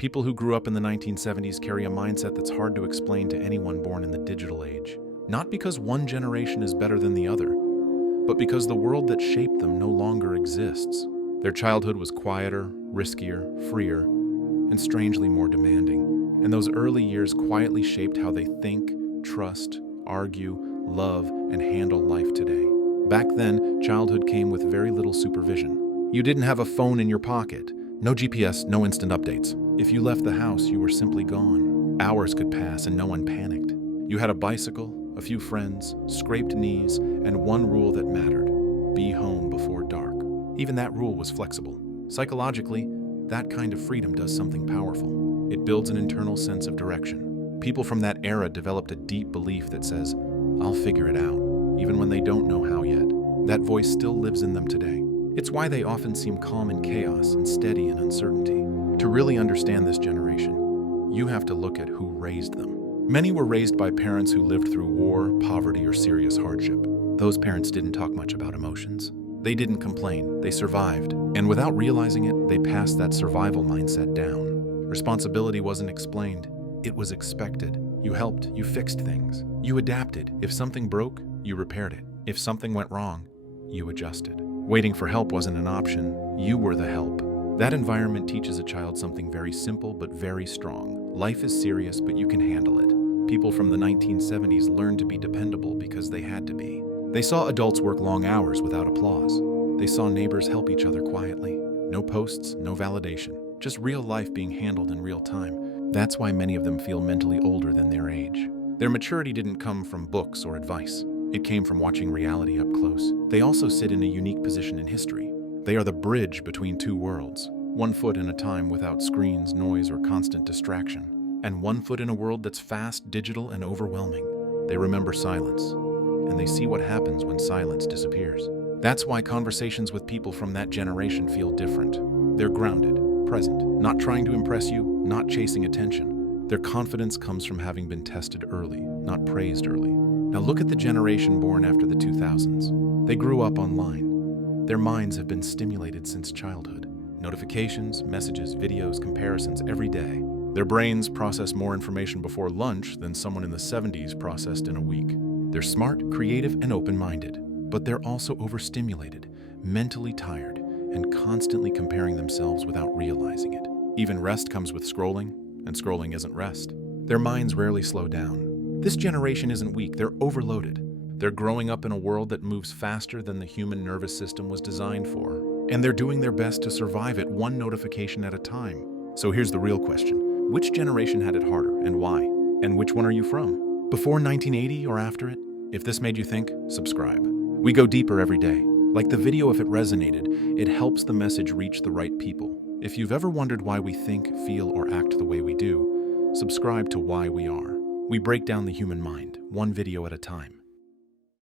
People who grew up in the 1970s carry a mindset that's hard to explain to anyone born in the digital age. Not because one generation is better than the other, but because the world that shaped them no longer exists. Their childhood was quieter, riskier, freer, and strangely more demanding. And those early years quietly shaped how they think, trust, argue, love, and handle life today. Back then, childhood came with very little supervision. You didn't have a phone in your pocket. No GPS, no instant updates. If you left the house, you were simply gone. Hours could pass and no one panicked. You had a bicycle, a few friends, scraped knees, and one rule that mattered: be home before dark. Even that rule was flexible. Psychologically, that kind of freedom does something powerful. It builds an internal sense of direction. People from that era developed a deep belief that says, "I'll figure it out," even when they don't know how yet. That voice still lives in them today. It's why they often seem calm in chaos and steady in uncertainty. To really understand this generation, you have to look at who raised them. Many were raised by parents who lived through war, poverty, or serious hardship. Those parents didn't talk much about emotions. They didn't complain, they survived. And without realizing it, they passed that survival mindset down. Responsibility wasn't explained, it was expected. You helped, you fixed things. You adapted. If something broke, you repaired it. If something went wrong, you adjusted. Waiting for help wasn't an option, you were the help. That environment teaches a child something very simple but very strong. Life is serious, but you can handle it. People from the 1970s learned to be dependable because they had to be. They saw adults work long hours without applause. They saw neighbors help each other quietly. No posts, no validation. Just real life being handled in real time. That's why many of them feel mentally older than their age. Their maturity didn't come from books or advice. It came from watching reality up close. They also sit in a unique position in history. They are the bridge between two worlds. One foot in a time without screens, noise, or constant distraction. And one foot in a world that's fast, digital, and overwhelming. They remember silence, and they see what happens when silence disappears. That's why conversations with people from that generation feel different. They're grounded, present, not trying to impress you, not chasing attention. Their confidence comes from having been tested early, not praised early. Now look at the generation born after the 2000s. They grew up online. Their minds have been stimulated since childhood. Notifications, messages, videos, comparisons every day. Their brains process more information before lunch than someone in the 70s processed in a week. They're smart, creative, and open-minded, but they're also overstimulated, mentally tired, and constantly comparing themselves without realizing it. Even rest comes with scrolling, and scrolling isn't rest. Their minds rarely slow down. This generation isn't weak, they're overloaded. They're growing up in a world that moves faster than the human nervous system was designed for, and they're doing their best to survive it one notification at a time. So here's the real question. Which generation had it harder, and why? And which one are you from? Before 1980 or after it? If this made you think, subscribe. We go deeper every day. Like the video, if it resonated, it helps the message reach the right people. If you've ever wondered why we think, feel, or act the way we do, subscribe to Why We Are. We break down the human mind, one video at a time.